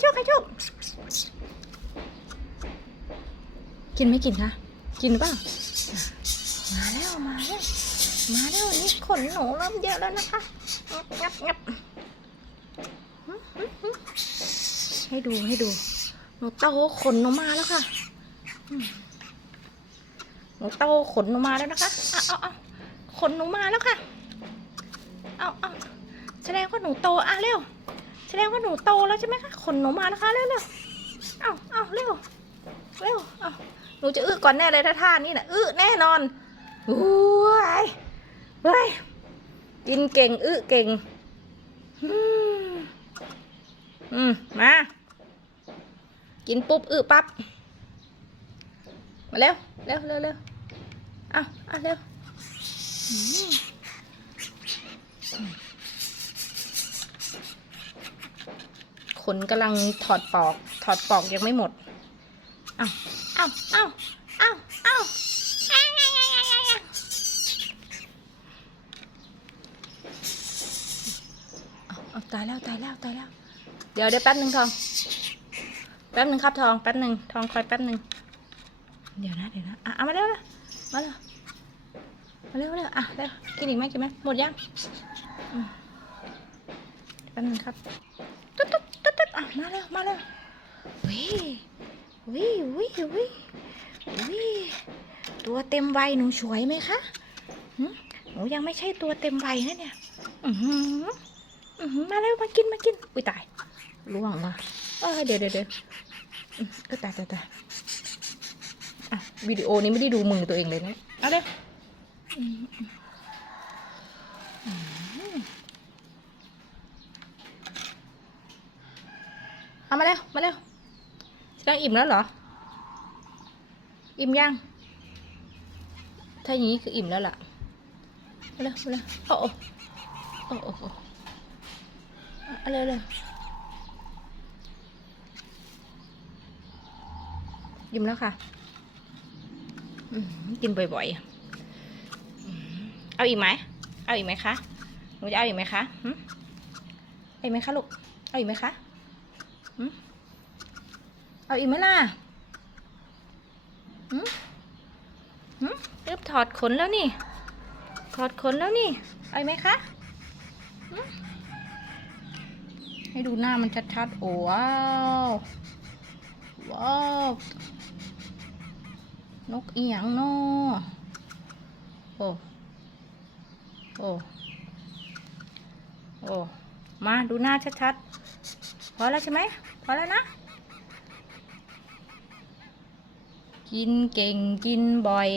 โชคให้โชคกินไม่กินคะกินหรือเปล่ามาแล้วมาแล้วมาแล้วนี่ขนหนูเริ่มเยอะแล้วนะคะงับงับงับให้ดูให้ดูหนูโตขนหนูมาแล้วค่ะหนูโตขนหนูมาแล้วนะคะเอาเอาเอาขนหนูมาแล้วค่ะเอาเอาแสดงว่าหนูโตอะเร็ว แสดงว่าหนูโตแล้วใช่ไหมคะขนหนูมานะคะเร็วเร็วเอาเอาเร็วเร็วเอาหนูจะอึก่อนแน่เลยถ้าท่านี้นะอึแน่นอนอู้ยเฮ้ยกินเก่งอึเก่งอืมมากินปุ๊บอึปั๊บมาเร็วเร็วเร็วเร็วเอาเอาเร็วอืม ขนกำลังถอดปอก ถอดปอกยังไม่หมดเอาเอาเอาเอาเอาเอาเอาตายแล้วตายแล้วตายแล้ว เดี๋ยวเดี๋ยวแป๊บหนึ่งทอง แป๊บหนึ่งครับทองแป๊บหนึ่งทองคอยแป๊บหนึ่งเดี๋ยวนะเดี๋ยวนะอะมาเร็วนะมาเร็วมาเร็วเร็วอะเร็วกินอีกไหมกินไหมหมดยังแป๊บหนึ่งครับตุ๊ดตุ๊ดตุ๊ดตุ๊ดอะ มาแล้วมาแล้ววิวิวิวิวิตัวเต็มวัยหนูสวยไหมคะหึหนูยังไม่ใช่ตัวเต็มวัยนะเนี่ยอือหืออือหือมาแล้วมากินมากิน อุ้ยตายล่วงมาเออเดี๋ยวเดี๋ยวเดี๋ยวอืมเออตายตายตายอะวิดีโอนี้ไม่ได้ดูมือตัวเองเลยนะเอาเร็วอืมอืมอืม เอามาเร็วมาเร็วแสดงอิ่มแล้วเหรอ อิ่มยัง ถ้าอย่างนี้คืออิ่มแล้วล่ะมาเร็วมาเร็วโอ้โอโอ้โอ้โอ้เอาเร็วเร็วอิ่มแล้วค่ะกินบ่อยๆ เอาอีกไหม เอาอีกไหมคะ หนูจะเอาอีกไหมคะเอาอีกไหมคะลูก เอาอีกไหมคะ เอาอีกไหมล่ะหืมหืมเริ่มถอดขนแล้วนี่ ถอดขนแล้วนี่ เอาไหมคะ ให้ดูหน้ามันชัดๆ โอ้ว้าว ว้าว นกเอียงนาะโอ้ โอ้ โอ้ มาดูหน้าชัดๆ พอแล้วใช่ไหมพอแล้วนะ กินเก่งกินบ่อย